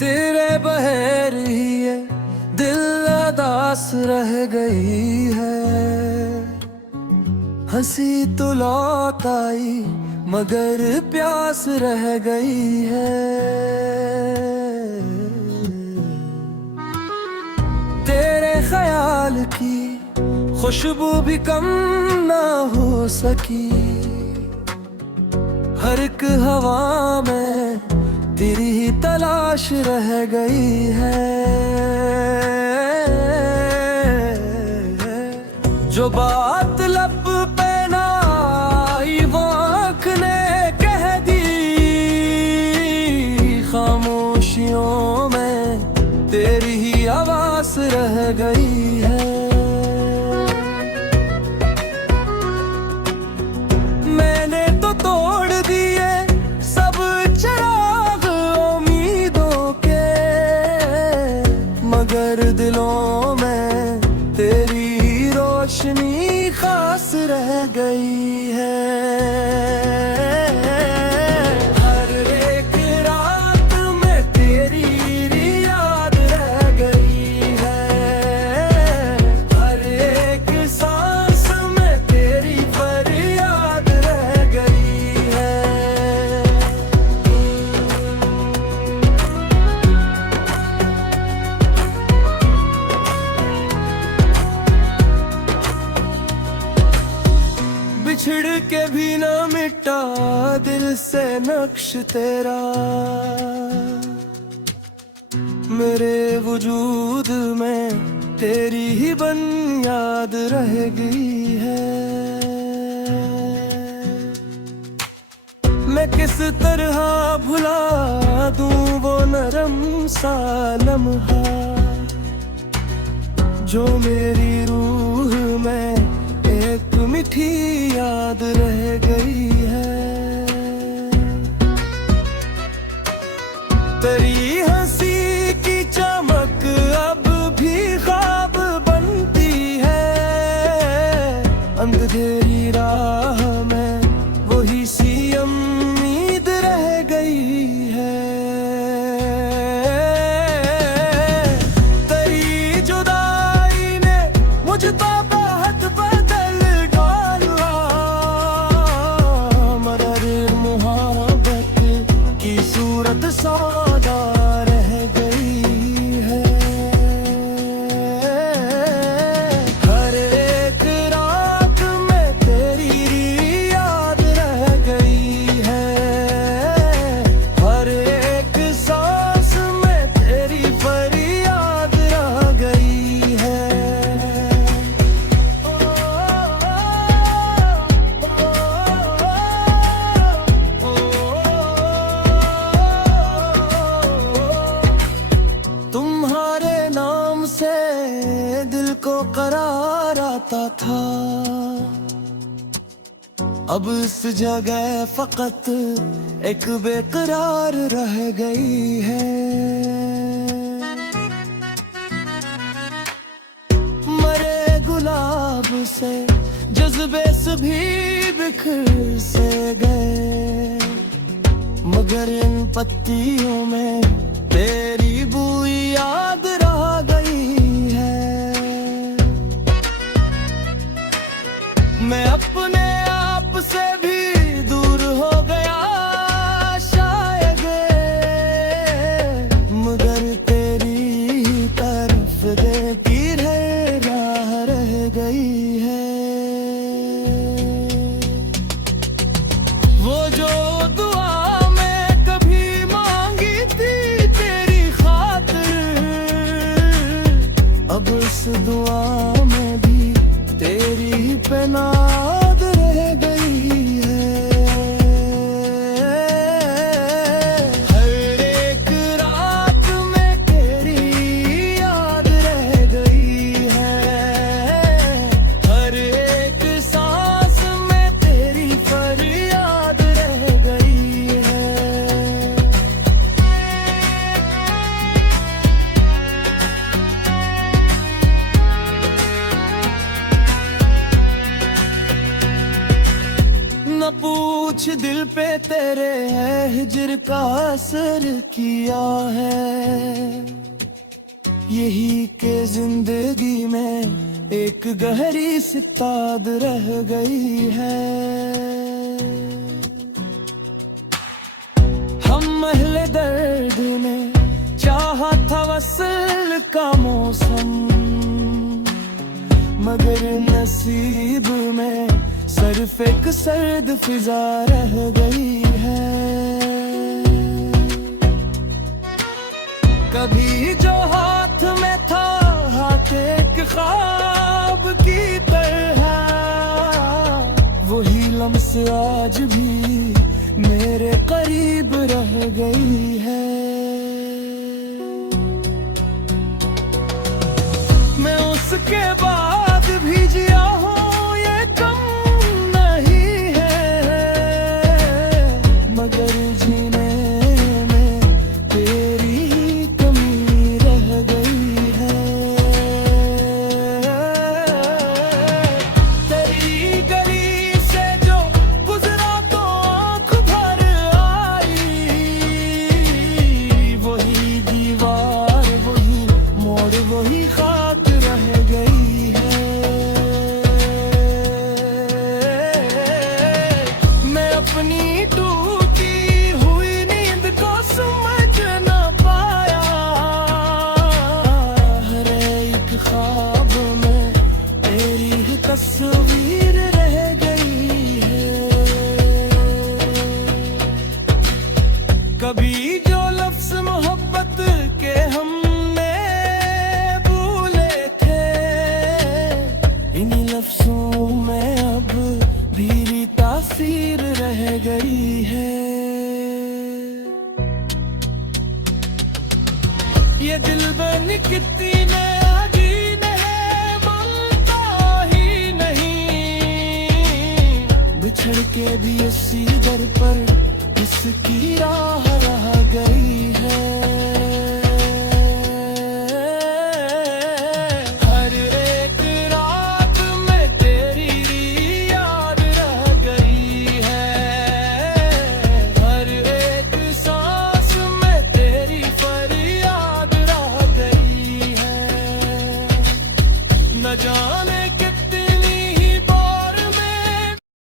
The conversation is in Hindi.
तेरे बहर ही ये दिल अदास रह गई है। हंसी तो लौट आई मगर प्यास रह गई है। तेरे ख्याल की खुशबू भी कम ना हो सकी। हर एक हवा में तेरी ही तलाश रह गई है। जो बात लब पे ना आई वो आँख ने कह दी। खामोशियों में तेरी ही आवाज रह गई है। मैंने तो तोड़ दिए सब चिराग उम्मीदों के, मगर दिलों में तेरी रोशनी खास रह गई है। हर एक रात में तेरी याद रह गई है। हर एक सांस में तेरी फरियाद रह गई है। बिछड़ के भी न मिटा दिल से नक्श तेरा। मेरे वजूद में तेरी ही बन याद रह गई है। मैं किस तरह भुला दूं वो नरम सा लम्हा जो मेरी रूह में एक मीठी याद रह गई है। तेरी हंसी की चमक अब भी ख्वाब बनती है। अंधेरी राह में वही सी उम्मीद रह गई है। तेरी जुदाई ने मुझ तो बहुत बदल डाला। मगर मोहब्बत की सूरत सौदा रह गई है। हर एक रात में तेरी याद रह गई है। हर एक सांस में तेरी फरियाद रह गई है। तुम्हारे नाम से दिल को करार आता था। अब इस जगह फकत एक बेकरार रह गई है। मरे गुलाब से जज्बे सभी बिखर से गए, मगर इन पत्तियों में तेरी बूई याद रह गई है। मैं अपने आप से भी दूर हो गया शायद, मगर तेरी तरफ देखती राह रह गई है। वो जो दुआ मैं कभी मांगी थी तेरी खातिर, अब इस दुआ में भी तेरी पनाद रह गई है। हर एक रात में तेरी याद रह गई है। हर एक सांस में तेरी फरियाद रह गई है। न पूछ दिल पे तेरे है हिजर का असर किया है, यही के जिंदगी में एक गहरी सिताद रह गई है। हम महले दर्द ने चाहा था वसल का मौसम, मगर नसीब में सिर्फ एक सर्द फिजा रह गई है। कभी जो हाथ में था हाथ एक ख्वाब की तरह, वही लम्स आज भी मेरे करीब रह गई है। मैं उसके बाद भी जिया हूँ ये कम नहीं है, मगर जीने में तेरी ही कमी रह गई है। तेरी गली से जो गुजरा तो आँख भर आई, वही दीवार वही मोड़ वही खाक रह गई है। मैं अपनी टूटी हुई नींद को समझ न पाया, हर एक ख्वाब में तेरी ही तस्वीर रह गई है। कभी जो लफ्ज़ मोहब्बत के हमने भूले थे, इन्हीं लफ्ज़ों में अब भी तासीर रह गई है। ये दिल बन कितनी अजीब है, बनता ही नहीं, बिछड़ के भी इसी दर पर इसकी राह रह गई है।